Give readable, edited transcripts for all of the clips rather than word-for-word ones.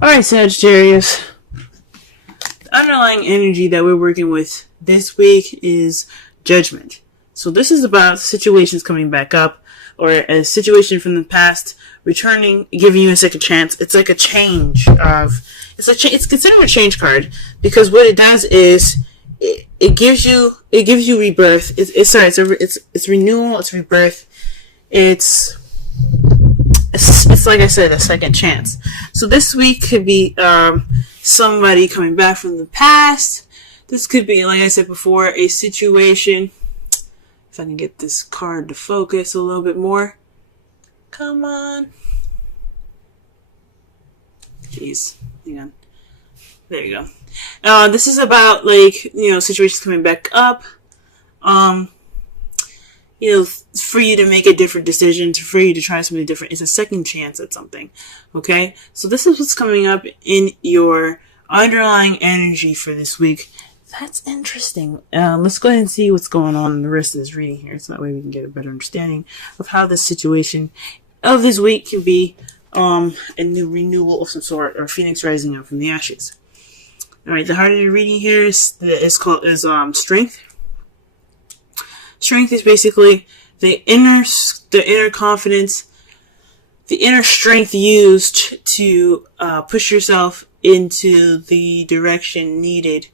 Alright, Sagittarius. The underlying energy that we're working with this week is judgment. So this is about situations coming back up, or a situation from the past returning, giving you a second chance. It's like a change of, it's considered a change card, because what it does is it gives you rebirth. It's renewal. It's rebirth. It's like I said, a second chance. So this week could be somebody coming back from the past. This could be, like I said before, a situation. If I can get this card to focus a little bit more. Come on. Jeez. Hang on. There you go. This is about, situations coming back up. For you to make a different decision, for you to try something different. It's a second chance at something. Okay? So this is what's coming up in your underlying energy for this week. That's interesting. Let's go ahead and see what's going on in the rest of this reading here, so that way we can get a better understanding of how this situation of this week can be a new renewal of some sort, or phoenix rising up from the ashes. Alright, the heart of the reading here is strength. Strength is basically the inner confidence, the inner strength used to push yourself into the direction needed,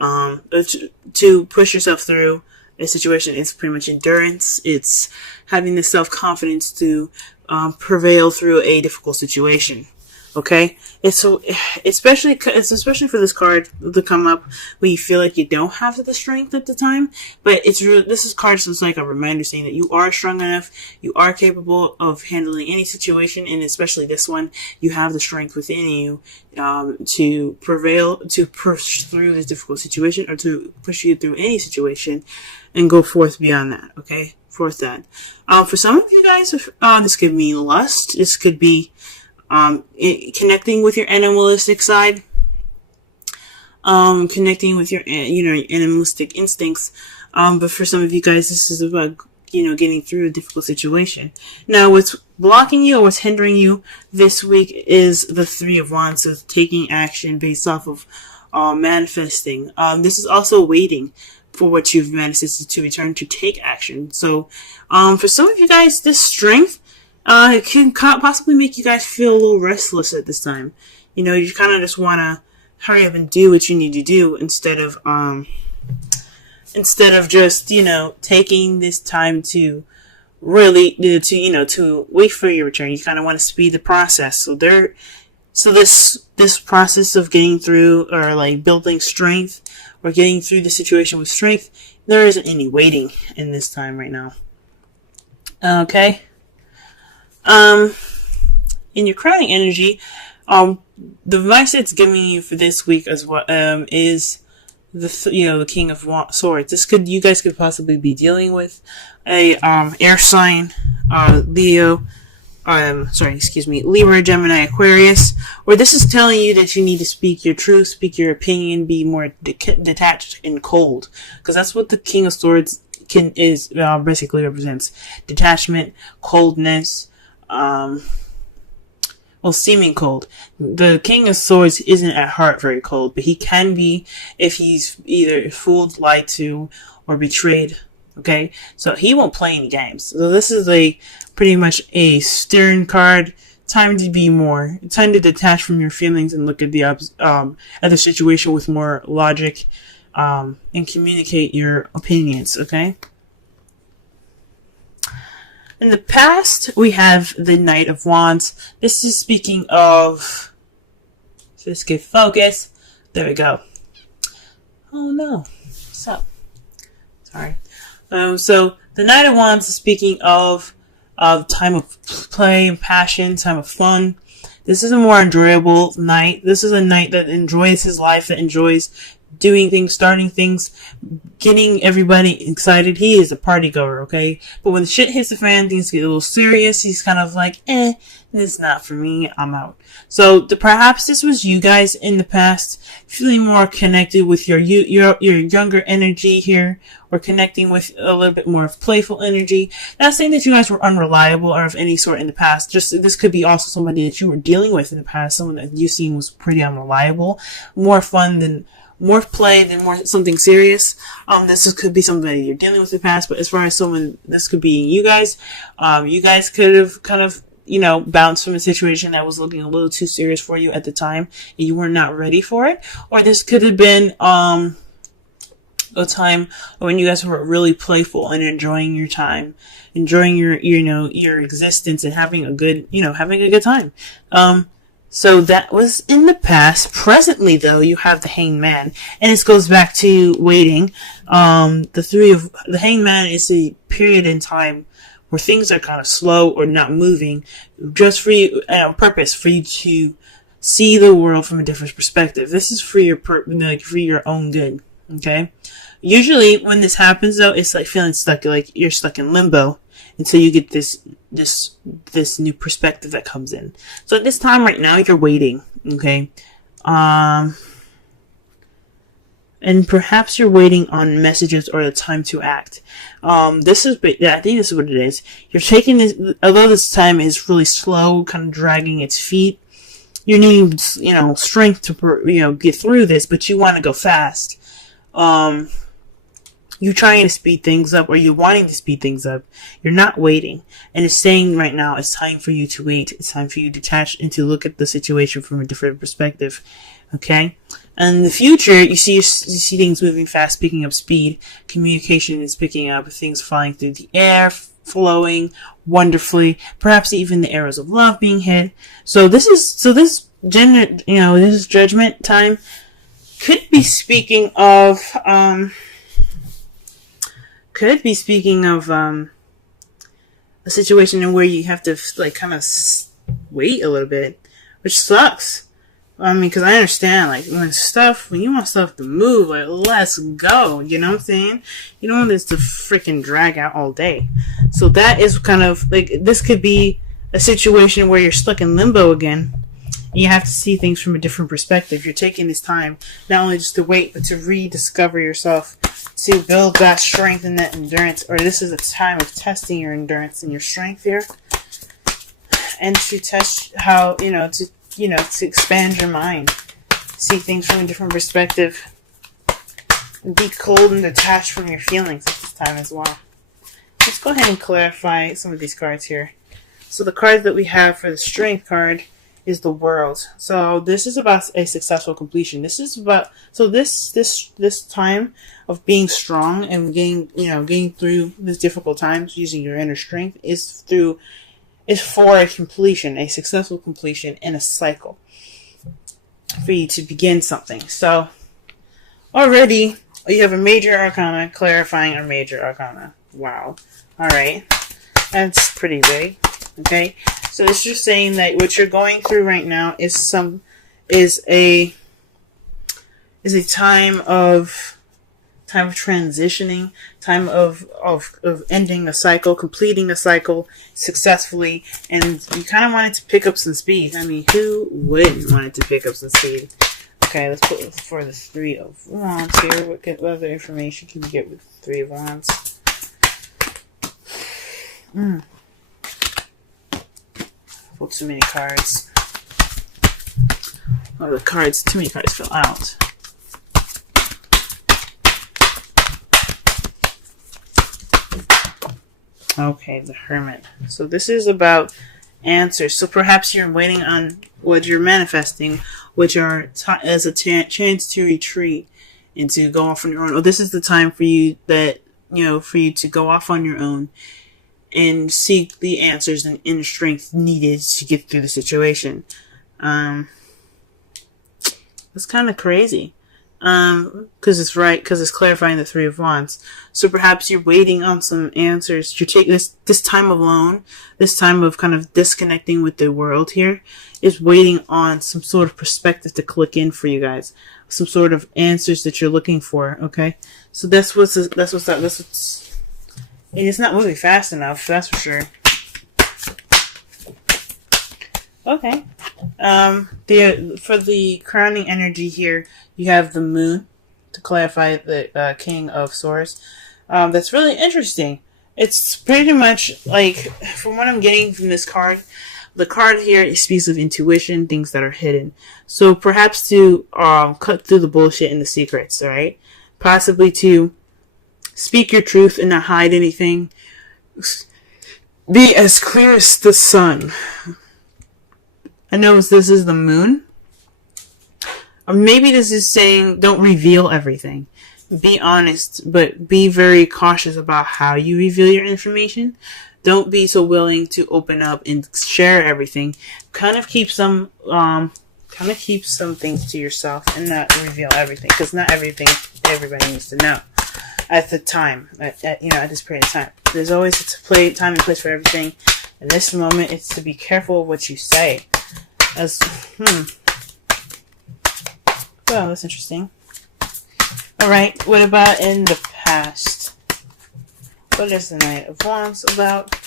to push yourself through a situation. It's pretty much endurance. It's having the self-confidence to prevail through a difficult situation. Okay, it's especially for this card to come up when you feel like you don't have the strength at the time. But this is card, so it's like a reminder saying that you are strong enough, you are capable of handling any situation, and especially this one, you have the strength within you to prevail, to push through this difficult situation, or to push you through any situation, and go forth beyond that. Okay, forth that. For some of you guys, this could mean lust. This could be connecting with your animalistic side, connecting with your animalistic instincts. But for some of you guys, this is about, getting through a difficult situation. Now, what's blocking you or what's hindering you this week is the Three of Wands, so taking action based off of manifesting. This is also waiting for what you've manifested to return to take action. So, for some of you guys, this strength it can possibly make you guys feel a little restless at this time. You kind of just want to hurry up and do what you need to do instead of just, taking this time to really, to wait for your return. You kind of want to speed the process. So this process of getting through, or like building strength, or getting through the situation with strength, there isn't any waiting in this time right now. Okay? In your crowning energy, the advice it's giving you for this week as well, is the King of Swords. You guys could possibly be dealing with a, air sign, Libra, Gemini, Aquarius, or this is telling you that you need to speak your truth, speak your opinion, be more detached and cold, because that's what the King of Swords basically represents: detachment, coldness. Seeming cold. The King of Swords isn't at heart very cold, but he can be if he's either fooled, lied to, or betrayed. Okay? So he won't play any games. So this is pretty much a stern card. Time to detach from your feelings and look at the situation with more logic, and communicate your opinions. Okay? In the past, we have the Knight of Wands. This is speaking of... Just get focus. There we go. Oh no. What's up? Sorry. So, the Knight of Wands is speaking of time of play and passion, time of fun. This is a more enjoyable night. This is a night that enjoys his life, that enjoys doing things, starting things, getting everybody excited. He is a party goer, okay? But when shit hits the fan, things get a little serious. He's kind of like, This is not for me. I'm out. So perhaps this was you guys in the past, feeling more connected with your younger energy here, or connecting with a little bit more of playful energy. Not saying that you guys were unreliable or of any sort in the past. Just this could be also somebody that you were dealing with in the past, someone that you seen was pretty unreliable, more play than more something serious. This could be somebody you're dealing with in the past, but as far as someone, this could be you guys. You guys could have kind of, bounced from a situation that was looking a little too serious for you at the time, and you were not ready for it. Or this could have been, a time when you guys were really playful and enjoying your time, enjoying your existence and having a good time. So that was in the past. Presently, though, you have the Hanged Man, and this goes back to waiting. The Hanged Man is a period in time where things are kind of slow or not moving, just for you, on purpose, for you to see the world from a different perspective. This is for for your own good. Okay. Usually, when this happens, though, it's like feeling stuck, like you're stuck in limbo until you get this new perspective that comes in. So at this time right now, you're waiting. Okay. And perhaps you're waiting on messages or the time to act. I think this is what it is. You're taking this, although this time is really slow, kind of dragging its feet. You're needing, strength to, get through this, but you want to go fast. You're trying to speed things up, or you're wanting to speed things up. You're not waiting. And it's saying right now, it's time for you to wait. It's time for you to detach and to look at the situation from a different perspective. Okay? And in the future, you see things moving fast, picking up speed. Communication is picking up, things flying through the air, flowing wonderfully. Perhaps even the arrows of love being hit. So this is judgment time. Could be speaking of a situation in where you have to kind of wait a little bit, which sucks. Because I understand, when you want stuff to move, let's go, you know what I'm saying? You don't want this to freaking drag out all day. So that is kind of, this could be a situation where you're stuck in limbo again. You have to see things from a different perspective. You're taking this time, not only just to wait, but to rediscover yourself, to build that strength and that endurance. Or this is a time of testing your endurance and your strength here. And to test how, to expand your mind. See things from a different perspective. And be cold and detached from your feelings at this time as well. Let's go ahead and clarify some of these cards here. So the cards that we have for the Strength card is the World. So this is about a successful completion. This is about, so this time of being strong and getting through these difficult times using your inner strength is for a completion, a successful completion in a cycle for you to begin something. So already you have a major arcana clarifying a major arcana. Wow. All right. That's pretty big. Okay. So it's just saying that what you're going through right now is a time of transitioning, time of ending a cycle, completing a cycle successfully, and you kind of wanted to pick up some speed. I mean, who wouldn't want to pick up some speed? Okay, let's put this for the Three of Wands here. What other information can you get with the Three of Wands? Well, too many cards. Oh, too many cards fell out. Okay, the Hermit. So this is about answers. So perhaps you're waiting on what you're manifesting, which are as a chance to retreat and to go off on your own. Or this is the time for you for you to go off on your own and seek the answers and inner strength needed to get through the situation. That's kind of crazy. Because it's clarifying the Three of Wands. So perhaps you're waiting on some answers. You're taking this time alone, this time of kind of disconnecting with the world here, is waiting on some sort of perspective to click in for you guys. Some sort of answers that you're looking for, okay? So that's what's and it's not moving fast enough, that's for sure. Okay. For the crowning energy here, you have the moon to clarify the King of Swords. That's really interesting. It's pretty much like, from what I'm getting from this card, the card here speaks of intuition, things that are hidden. So perhaps to cut through the bullshit and the secrets, right? Possibly to speak your truth and not hide anything. Be as clear as the sun. I know this is the moon. Or maybe this is saying don't reveal everything. Be honest, but be very cautious about how you reveal your information. Don't be so willing to open up and share everything. Kind of keep some things to yourself and not reveal everything, because not everything everybody needs to know at the time. At this period of time, there's always time and place for everything. In this moment, it's to be careful of what you say. Well, that's interesting. Alright, what about in the past? What is the Knight of Wands about?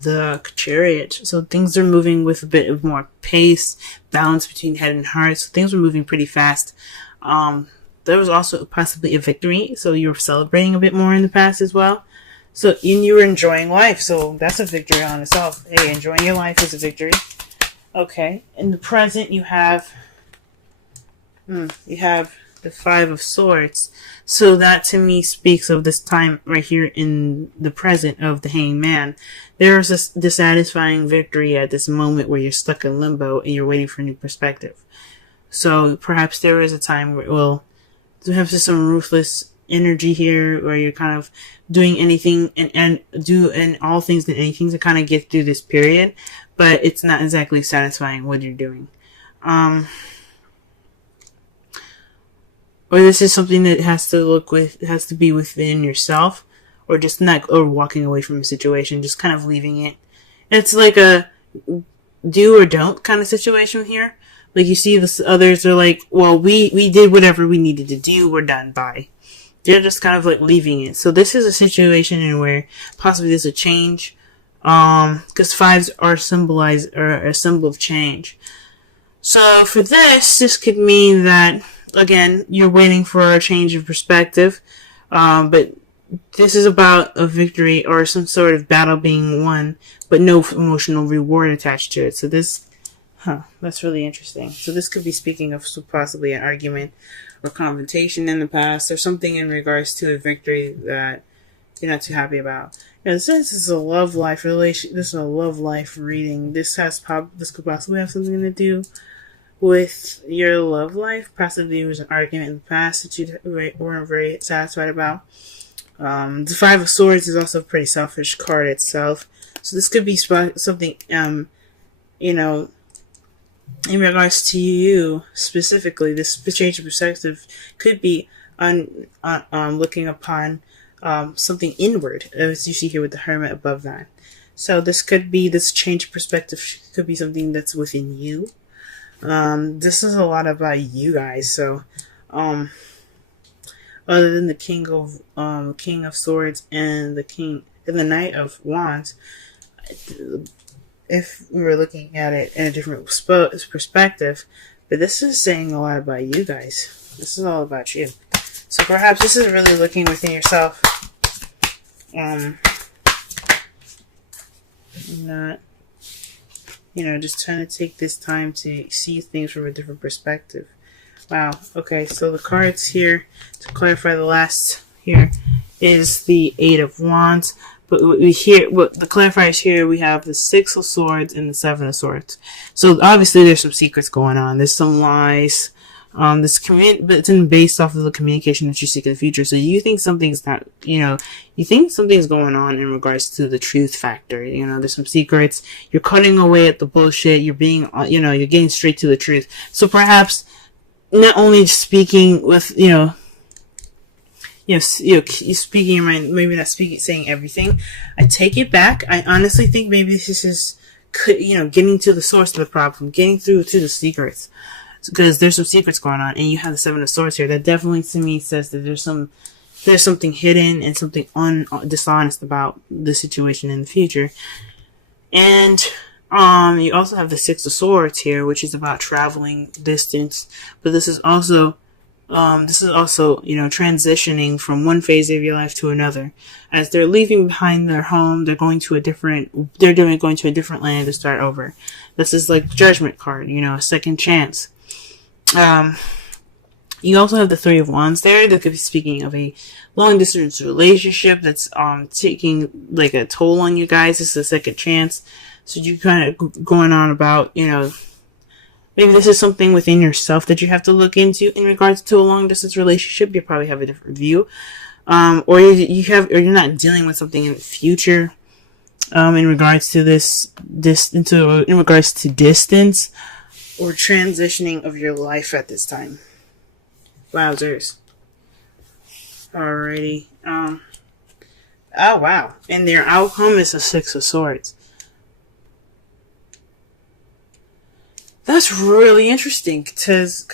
The Chariot. So things are moving with a bit of more pace, balance between head and heart. So things were moving pretty fast. There was also possibly a victory, so you were celebrating a bit more in the past as well. So, and you were enjoying life, so that's a victory on itself. Hey, enjoying your life is a victory. Okay, in the present, you have the Five of Swords. So that to me speaks of this time right here in the present of the Hanged Man. There's a dissatisfying victory at this moment where you're stuck in limbo and you're waiting for a new perspective. So perhaps there is a time where, well, you have some ruthless energy here where you're kind of doing anything and all things and anything to kind of get through this period, but it's not exactly satisfying what you're doing. Or this is something that has to be within yourself, or just or walking away from a situation, just kind of leaving it. It's like a do or don't kind of situation here. Like you see the others are like, well, we did whatever we needed to do, we're done, bye. They're just kind of like leaving it. So this is a situation in where possibly there's a change, because fives are a symbol of change. So for this could mean that, again, you're waiting for a change of perspective, but this is about a victory or some sort of battle being won, but no emotional reward attached to it. So that's really interesting. So this could be speaking of possibly an argument or confrontation in the past, or something in regards to a victory that you're not too happy about. And since this is a love life relation, this is a love life reading. This could possibly have something to do with your love life. Possibly there was an argument in the past that you weren't very satisfied about. The Five of Swords is also a pretty selfish card itself. So this could be something, in regards to you specifically. This change of perspective could be on looking upon something inward, as you see here with the Hermit above that. So this change of perspective could be something that's within you. This is a lot about you guys. So, other than the King of Swords and the Knight of Wands, if we were looking at it in a different perspective, but this is saying a lot about you guys. This is all about you. So perhaps this is really looking within yourself. Not, just trying to take this time to see things from a different perspective. Wow. Okay, so the cards here, to clarify the last here, is the Eight of Wands. But the clarifiers here, we have the Six of Swords and the Seven of Swords. So obviously there's some secrets going on. There's some lies. But it's based off of the communication that you seek in the future. So you think something's you think something's going on in regards to the truth factor. There's some secrets. You're cutting away at the bullshit. You're being, you're getting straight to the truth. So perhaps not only speaking with, you speaking your mind, maybe not saying everything. I take it back. I honestly think maybe this is, getting to the source of the problem, getting through to the secrets. Because there's some secrets going on, and you have the Seven of Swords here. That definitely, to me, says that there's some there's something hidden and something dishonest about the situation in the future. And you also have the Six of Swords here, which is about traveling distance. But this is also transitioning from one phase of your life to another. As they're leaving behind their home, they're going to a different land to start over. This is like the Judgment card, a second chance. You also have the Three of Wands there. That could be speaking of a long distance relationship that's taking like a toll on you guys. This is a second chance. So you kind of going on about, maybe this is something within yourself that you have to look into in regards to a long distance relationship. You probably have a different view. Or you're not dealing with something in the future, in regards to in regards to distance or transitioning of your life at this time. Wowzers. Alrighty. Oh wow. And their outcome is a Six of Swords. That's really interesting because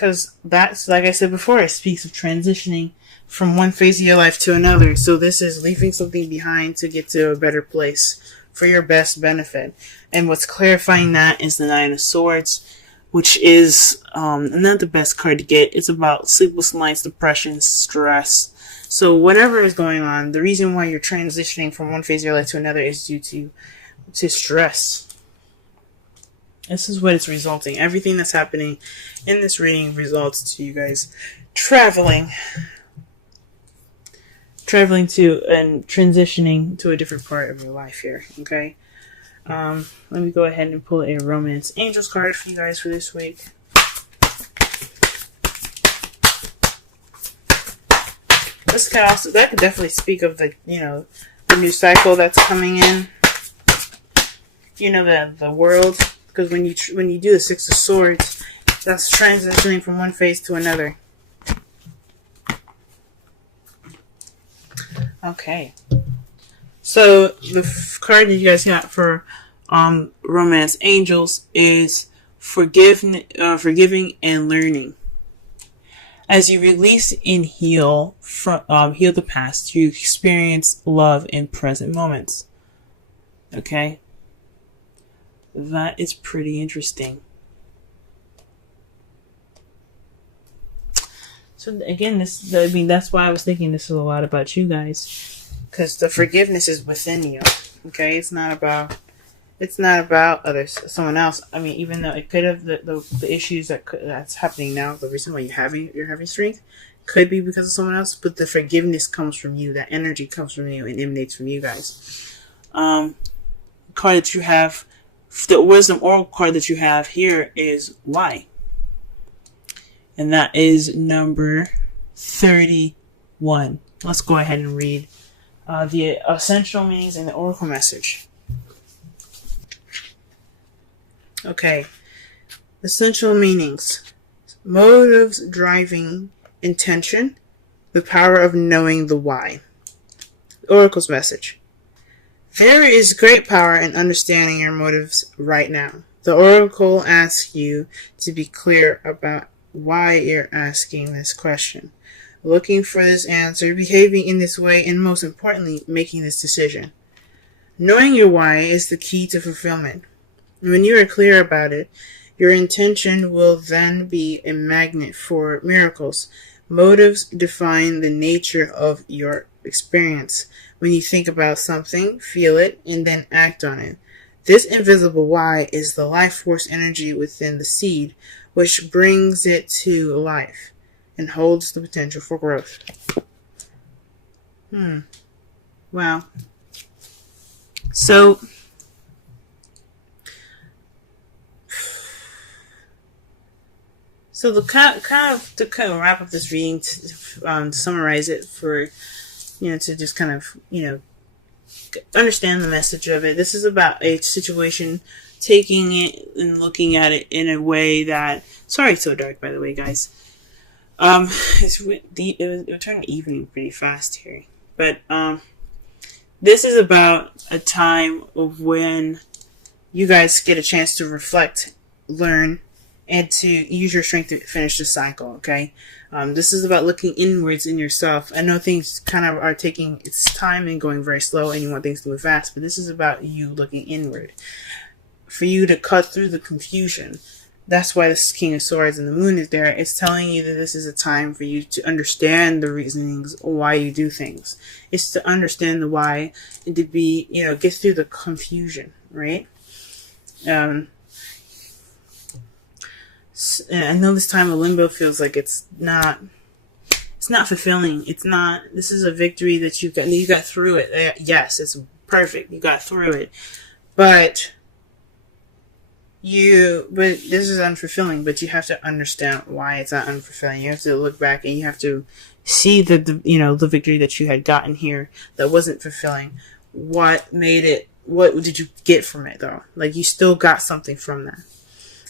that's, like I said before, it speaks of transitioning from one phase of your life to another. So this is leaving something behind to get to a better place for your best benefit. And what's clarifying that is the Nine of Swords, which is not the best card to get. It's about sleepless nights, depression, stress. So whatever is going on, the reason why you're transitioning from one phase of your life to another is due to stress. This is what it's resulting. Everything that's happening in this reading results to you guys traveling to and transitioning to a different part of your life here. Okay. Let me go ahead and pull a Romance Angels card for you guys for this week. That could definitely speak of the new cycle that's coming in. The world, because when you do the Six of Swords, that's transitioning from one phase to another. Okay. So the card that you guys got for Romance Angels is forgiving and learning. As you release and heal the past, you experience love in present moments. Okay? That is pretty interesting. So again, that's why I was thinking this is a lot about you guys, because the forgiveness is within you. Okay, it's not about someone else. I mean, even though it could have the issues that's happening now, the reason why you're having strength could be because of someone else, but the forgiveness comes from you. That energy comes from you and emanates from you guys. Card that you have, the Wisdom Oracle card that you have here is why. And that is number 31. Let's go ahead and read the essential meanings and the oracle message. Okay. Essential meanings. Motives driving intention. The power of knowing the why. Oracle's message. There is great power in understanding your motives right now. The oracle asks you to be clear about why you're asking this question, looking for this answer, behaving in this way, and most importantly, making this decision. Knowing your why is the key to fulfillment. When you are clear about it, your intention will then be a magnet for miracles. Motives define the nature of your experience. When you think about something, feel it, and then act on it. This invisible why is the life force energy within the seed, which brings it to life and holds the potential for growth. Wow. So to kind of wrap up this reading, to summarize it for, to just kind of, understand the message of it. This is about a situation, taking it and looking at it in a way that, sorry it's so dark by the way guys, it turned evening pretty fast here, but this is about a time of when you guys get a chance to reflect, learn, and to use your strength to finish the cycle, okay? This is about looking inwards in yourself. I know things kind of are taking its time and going very slow, and you want things to move fast, but this is about you looking inward. For you to cut through the confusion. That's why this King of Swords and the Moon is there. It's telling you that this is a time for you to understand the reasonings why you do things. It's to understand the why and to be, get through the confusion, right? I know this time of limbo feels like it's not fulfilling. It's not. This is a victory that you got through it. Yes, it's perfect. You got through it, but this is unfulfilling. But you have to understand why it's not unfulfilling. You have to look back and you have to see the victory that you had gotten here that wasn't fulfilling. What made it? What did you get from it though? Like, you still got something from that.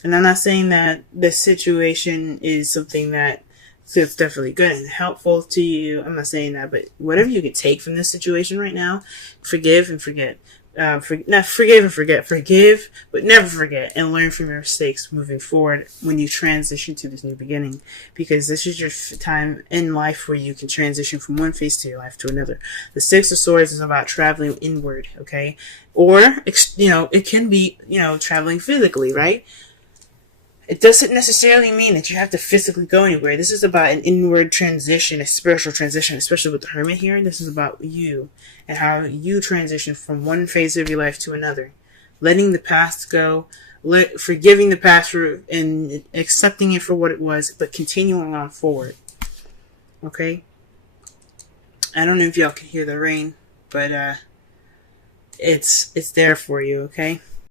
And I'm not saying that the situation is something that feels definitely good and helpful to you. I'm not saying that, but whatever you can take from this situation right now, forgive and forget. Not forgive and forget. Forgive, but never forget, and learn from your mistakes moving forward when you transition to this new beginning. Because this is your time in life where you can transition from one phase to your life to another. The Six of Swords is about traveling inward, okay? Or, it can be, traveling physically, right? It doesn't necessarily mean that you have to physically go anywhere. This is about an inward transition, a spiritual transition, especially with the Hermit here. This is about you and how you transition from one phase of your life to another. Letting the past go, forgiving the past and accepting it for what it was, but continuing on forward. Okay? I don't know if y'all can hear the rain, but it's there for you, okay?